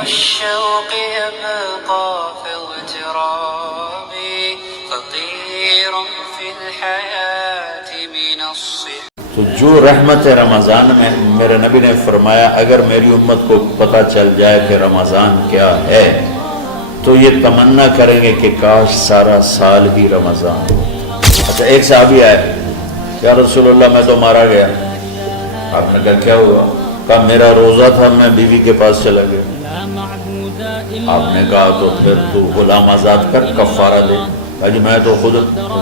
الشوق يبقى في اغترابي فطير في الحياة من الصحاب. تو جو رحمت رمضان میں میرے نبی نے فرمایا اگر میری امت کو پتہ چل جائے کہ رمضان کیا ہے تو یہ تمنا کریں گے کہ کاش سارا سال ہی رمضان ہو. اچھا ایک صحابی آئے یا رسول اللہ میں تو مارا گیا. آپ نے کہا کیا ہوا؟ کہا میرا روزہ تھا میں بیوی کے پاس چلا گیا. آپ نے کہا تو پھر تو غلام آزاد کر کفارہ دے. کہا جی میں تو خود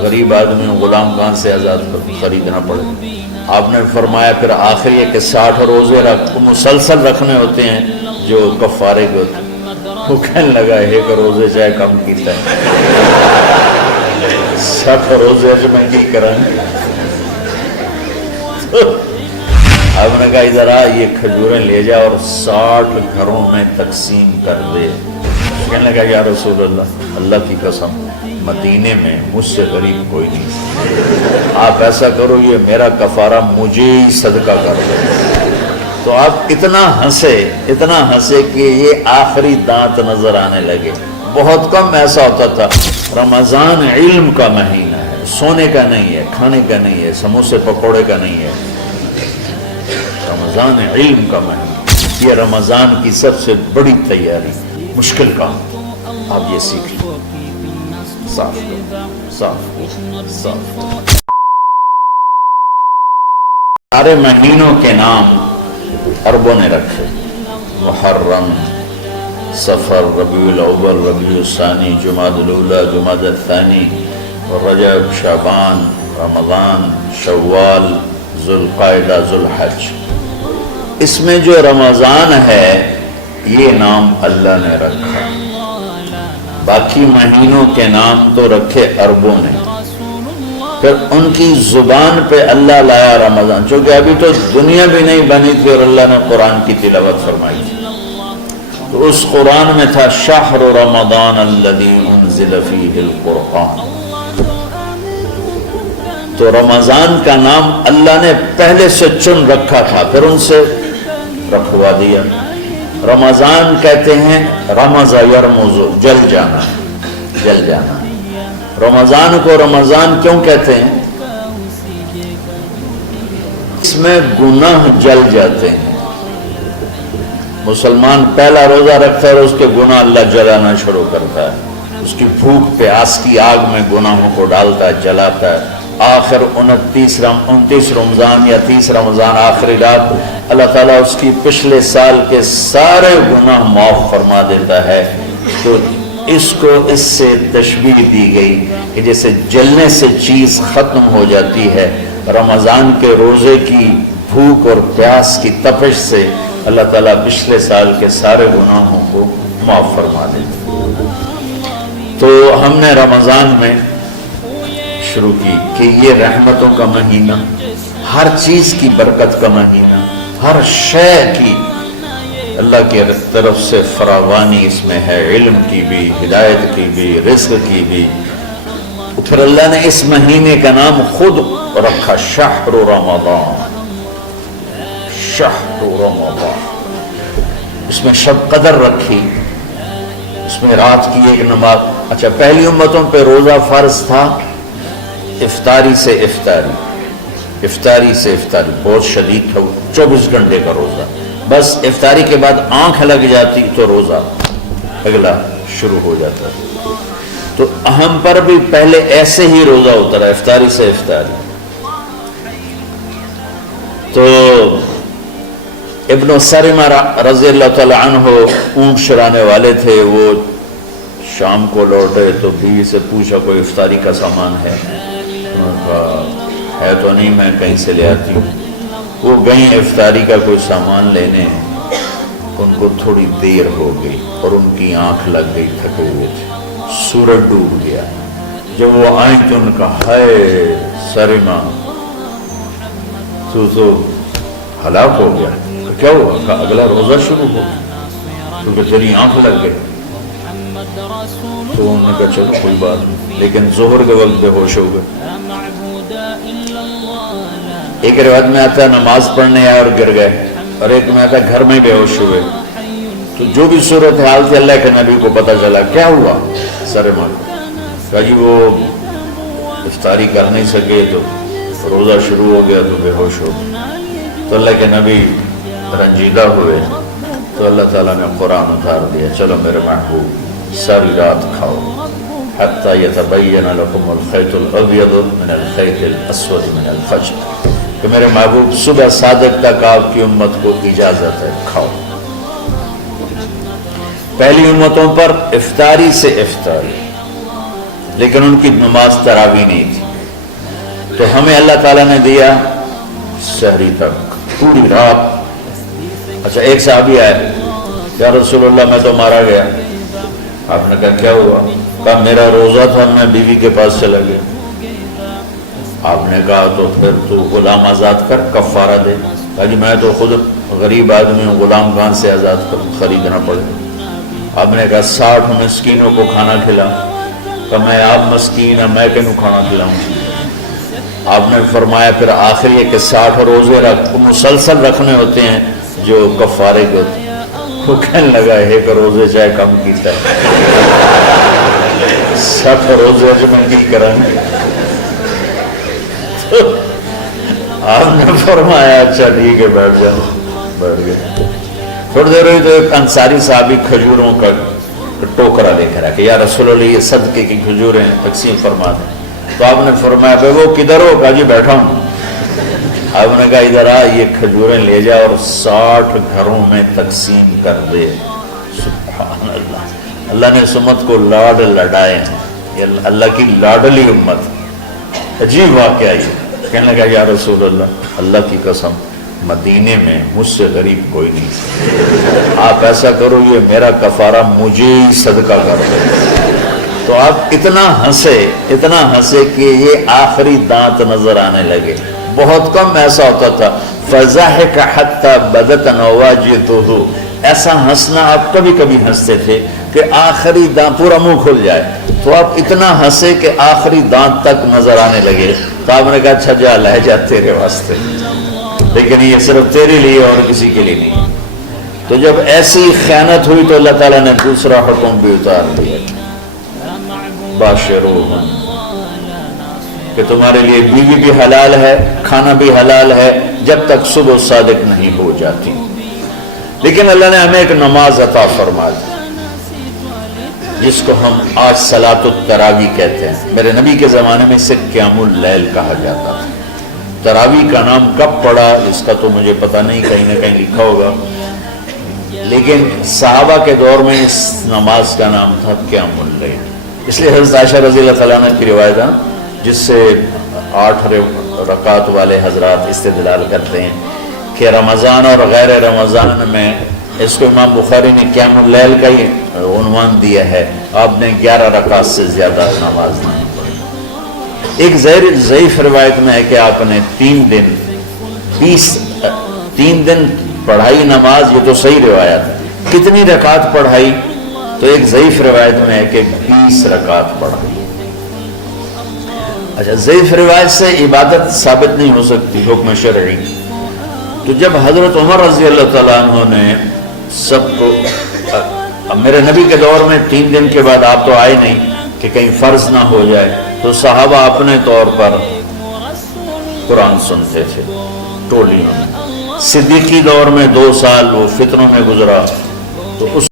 غریب آدمی ہوں غلام کہاں سے آزاد خریدنا پڑے. آپ نے فرمایا پھر آخر یہ کہ 60 روزے مسلسل رکھنے ہوتے ہیں جو کفارے کے ہوتے ہیں. وہ کہنے لگا ایک روزے چاہے کم کیتا ہے 60 روزے جو میں کی کریں. آپ نے کہا ادھر آ یہ کھجوریں لے جا اور 60 گھروں میں تقسیم کر دے. کہنے لگا یا رسول اللہ اللہ کی قسم مدینے میں مجھ سے غریب کوئی نہیں. آپ ایسا کرو یہ میرا کفارہ مجھے ہی صدقہ کر دو. تو آپ اتنا ہنسے کہ یہ آخری دانت نظر آنے لگے. بہت کم ایسا ہوتا تھا. رمضان علم کا مہینہ ہے, سونے کا نہیں ہے, کھانے کا نہیں ہے, سموسے پکوڑے کا نہیں ہے. رمضان علم کا مہینہ. یہ رمضان کی سب سے بڑی تیاری مشکل کام آپ یہ سیکھ لیں. صاف سارے مہینوں کے نام عربوں نے رکھے. محرم, صفر, ربیع الاول, ربیع الثانی, جمادی الاولی, جمادی الثانی, رجب, شعبان, رمضان, شوال, ذوالقعدہ, ذوالحج. اس میں جو رمضان ہے یہ نام اللہ نے رکھا. باقی مہینوں کے نام تو رکھے عربوں نے. پھر ان کی زبان پہ اللہ لایا رمضان, چونکہ ابھی تو دنیا بھی نہیں بنی تھی اور اللہ نے قرآن کی تلاوت فرمائی تھی. تو اس قرآن میں تھا شہر رمضان الذی انزل فیہ القرآن. تو رمضان کا نام اللہ نے پہلے سے چن رکھا تھا, پھر ان سے رکھوا دیا. رمضان کہتے ہیں رمض یرمض, جل جانا. رمضان کو رمضان کیوں کہتے ہیں؟ اس میں گناہ جل جاتے ہیں. مسلمان پہلا روزہ رکھتا ہے اور اس کے گناہ اللہ جلانا شروع کرتا ہے. اس کی بھوک پیاس کی آگ میں گناہوں کو ڈالتا ہے, جلاتا ہے. آخر 29 رمضان یا 30 رمضان آخری رات اللہ تعالیٰ اس کی پچھلے سال کے سارے گناہ معاف فرما دیتا ہے. تو اس کو اس سے تشبیہ دی گئی کہ جیسے جلنے سے چیز ختم ہو جاتی ہے, رمضان کے روزے کی بھوک اور پیاس کی تپش سے اللہ تعالیٰ پچھلے سال کے سارے گناہوں کو معاف فرما دیتا ہے. تو ہم نے رمضان میں شروع کی کہ یہ رحمتوں کا مہینہ, ہر چیز کی برکت کا مہینہ, ہر شے کی اللہ کی طرف سے فراوانی اس میں ہے, علم کی بھی, ہدایت کی بھی, رزق کی بھی. پھر اللہ نے اس مہینے کا نام خود رکھا شہر رمضان. اس میں شب قدر رکھی, اس میں رات کی ایک نماز. اچھا پہلی امتوں پہ روزہ فرض تھا افطاری سے افطاری بہت شدید تھا, 24 گھنٹے کا روزہ. بس افطاری کے بعد آنکھ لگ جاتی تو روزہ اگلا شروع ہو جاتا. تو ہم پر بھی پہلے ایسے ہی روزہ ہوتا رہا, افطاری سے افطاری. تو ابن سرمہ رضی اللہ تعالی عنہ اونٹ چرانے والے تھے. وہ شام کو لوٹے تو بیوی سے پوچھا کوئی افطاری کا سامان ہے؟ ہے تو نہیں, میں کہیں سے لے آتی ہوں. وہ گئیں افطاری کا کوئی سامان لینے, ان کو تھوڑی دیر ہو گئی اور ان کی آنکھ لگ گئی, تھکے ہوئے تھے. سورج ڈوب گیا. جب وہ آئیں تو ان کا ہائے سرما تو ہلاک ہو گیا. کیا ہوا؟ کہ اگلا روزہ شروع ہو کیونکہ تیری آنکھ لگ گئی. تو انہوں نے کہا چلو کوئی بات نہیں, لیکن ظہر کے وقت بے ہوش ہو گئے. ایک روایت میں آتا ہے نماز پڑھنے آئے اور گر گئے, اور ایک میں آتا ہے گھر میں بے ہوش ہوئے. تو جو بھی صورتحال تھی اللہ کے نبی کو پتہ چلا. کیا ہوا؟ سر مار کہا جی وہ افطاری کر نہیں سکے تو روزہ شروع ہو گیا تو بے ہوش ہو گئے. تو اللہ کے نبی رنجیدہ ہوئے تو اللہ تعالیٰ نے قرآن اتار دیا, چلو میرے محبوب ساری رات کھاؤ حتی یتبین لکم الخیط الابیض من الخیط الاسود من الفجر, کہ میرے محبوب صبح صادق تک آپ کی امت کو اجازت ہے کھاؤ. پہلی امتوں پر افطاری سے افطاری, لیکن ان کی نماز تراویح نہیں تھی. تو ہمیں اللہ تعالیٰ نے دیا سحری تک پوری رات. اچھا ایک صحابی آئے, یا رسول اللہ میں تو مارا گیا. آپ نے کہا کیا ہوا؟ کہا میرا روزہ تھا, میں بیوی کے پاس چلا گیا. آپ نے کہا تو پھر تو غلام آزاد کر, کفارہ دے. کہا جی میں تو خود غریب آدمی ہوں, غلام کہاں سے آزاد کر, خریدنا پڑے. آپ نے کہا 60 مسکینوں کو کھانا کھلا. کہا میں آپ مسکین ہیں, میں کینوں کھانا کھلاؤں. آپ نے فرمایا پھر آخر یہ کہ 60 روزے مسلسل رکھنے ہوتے ہیں جو کفارے کے ہوتے ہیں. وہ کہنے لگا ایک روزے چاہے کم کیتا ہے, 60 روزے جو میں کی کریں. آپ نے فرمایا اچھا ٹھیک ہے بیٹھ جاؤ. بیٹھ گئے. تھوڑی دیر ہوئی تو ایک انصاری صحابی کھجوروں کا ٹوکرا لے کر آیا کہ یا رسول اللہ یہ صدقے کی کھجوریں تقسیم فرما دیں. تو آپ نے فرمایا بھائی وہ کدھر ہو؟ کہا جی بیٹھا ہوں. آپ نے کہا ادھر آ, یہ کھجوریں لے جا اور 60 گھروں میں تقسیم کر دے. سبحان اللہ, اللہ نے اس امت کو لاڈ لڈائے ہیں. یہ اللہ کی لاڈلی امت. عجیب واقعہ یہ. کہنے لگا یا رسول اللہ اللہ کی قسم مدینے میں مجھ سے غریب کوئی نہیں, آپ ایسا کرو یہ میرا کفارہ مجھے ہی صدقہ کر دو. تو آپ اتنا ہنسے کہ یہ آخری دانت نظر آنے لگے. بہت کم ایسا ہوتا تھا. فَضَحِكَ حَتَّى بَدَتْ نَوَاجِذُهُ, ایسا ہنسنا آپ کبھی کبھی ہنستے تھے کہ آخری دانت پورا منہ کھل جائے. تو آپ اتنا ہنسے کہ آخری دانت تک نظر آنے لگے. تو آپ نے کہا اچھا جا لہجہ تیرے واسطے, لیکن یہ صرف تیرے لیے اور کسی کے لیے نہیں. تو جب ایسی خیانت ہوئی تو اللہ تعالیٰ نے دوسرا حکم بھی اتار دیا, باشروہن, کہ تمہارے لیے بیوی بھی حلال ہے, کھانا بھی حلال ہے جب تک صبح صادق نہیں ہو جاتی. لیکن اللہ نے ہمیں ایک نماز عطا فرما دی جس کو ہم آج صلاۃ التراویح کہتے ہیں. میرے نبی کے زمانے میں اسے قیام اللیل کہا جاتا تھا. تراویح کا نام کب پڑا اس کا تو مجھے پتہ نہیں, کہیں نہ کہیں لکھا ہوگا, لیکن صحابہ کے دور میں اس نماز کا نام تھا قیام اللیل. اس لیے حضرت عائشہ رضی اللہ تعالیٰ عنہ کی روایت ہے جس سے 8 رکعت والے حضرات استدلال کرتے ہیں کہ رمضان اور غیر رمضان میں اس کو امام بخاری نے قیام اللیل کا ہی عنوان دیا ہے. آپ نے 11 رکعت سے زیادہ نماز نہیں پڑھی. ایک ضعیف روایت میں ہے کہ آپ نے 3 دن پڑھائی نماز. یہ تو صحیح روایت ہے. کتنی رکعت پڑھائی؟ تو ایک ضعیف روایت میں ہے کہ 20 رکعت پڑھائی. اچھا ضعیف روایت سے عبادت ثابت نہیں ہو سکتی حکم شرعی. تو جب حضرت عمر رضی اللہ تعالیٰ عنہ نے سب کو, اب میرے نبی کے دور میں 3 دن کے بعد آپ تو آئے نہیں کہ کہیں فرض نہ ہو جائے, تو صحابہ اپنے طور پر قرآن سنتے تھے ٹولیوں میں. صدیقی دور میں 2 سال وہ فتنوں میں گزرا, تو اس